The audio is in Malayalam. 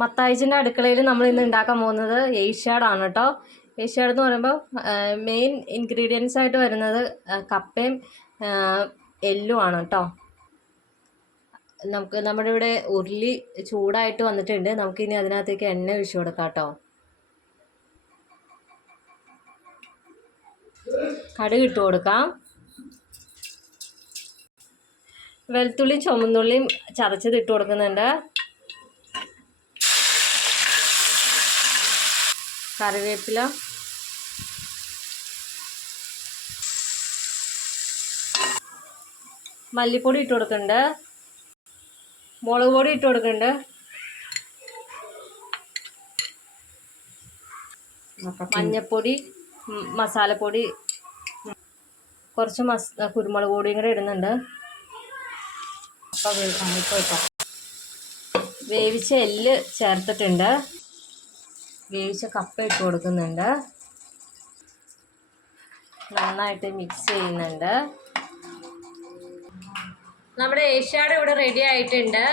മത്തായിച്ചിൻ്റെ അടുക്കളയിൽ നമ്മൾ ഇന്ന് ഉണ്ടാക്കാൻ പോകുന്നത് ഏഷ്യാഡാണ് കേട്ടോ. ഏഷ്യാഡ് എന്ന് പറയുമ്പോൾ മെയിൻ ഇൻഗ്രീഡിയൻസ് ആയിട്ട് വരുന്നത് കപ്പയും എള്ളും ആണ് കേട്ടോ. നമ്മുടെ ഇവിടെ ഉരുളി ചൂടായിട്ട് വന്നിട്ടുണ്ട്. നമുക്കിനി അതിനകത്തേക്ക് എണ്ണ ഒഴിച്ചു കൊടുക്കാം കേട്ടോ. കടുക് ഇട്ട് കൊടുക്കാം. വെളുത്തുള്ളിയും ചുമന്നുള്ളിയും ചതച്ചത് ഇട്ട് കൊടുക്കുന്നുണ്ട്. കറിവേപ്പില, മല്ലിപ്പൊടി ഇട്ട് കൊടുക്കുന്നുണ്ട്. മുളക് പൊടി ഇട്ട് കൊടുക്കുന്നുണ്ട്. മഞ്ഞൾപ്പൊടി, മസാലപ്പൊടി, കുറച്ച് കുരുമുളക് പൊടിയും കൂടെ ഇടുന്നുണ്ട്. വേവിച്ച എല്ല് ചേർത്തിട്ടുണ്ട്. വേവിച്ച കപ്പ ഇട്ട് കൊടുക്കുന്നുണ്ട്. നന്നായിട്ട് മിക്സ് ചെയ്യുന്നുണ്ട്. നമ്മുടെ ഏഷ്യാഡ് ഇവിടെ റെഡി ആയിട്ടുണ്ട്.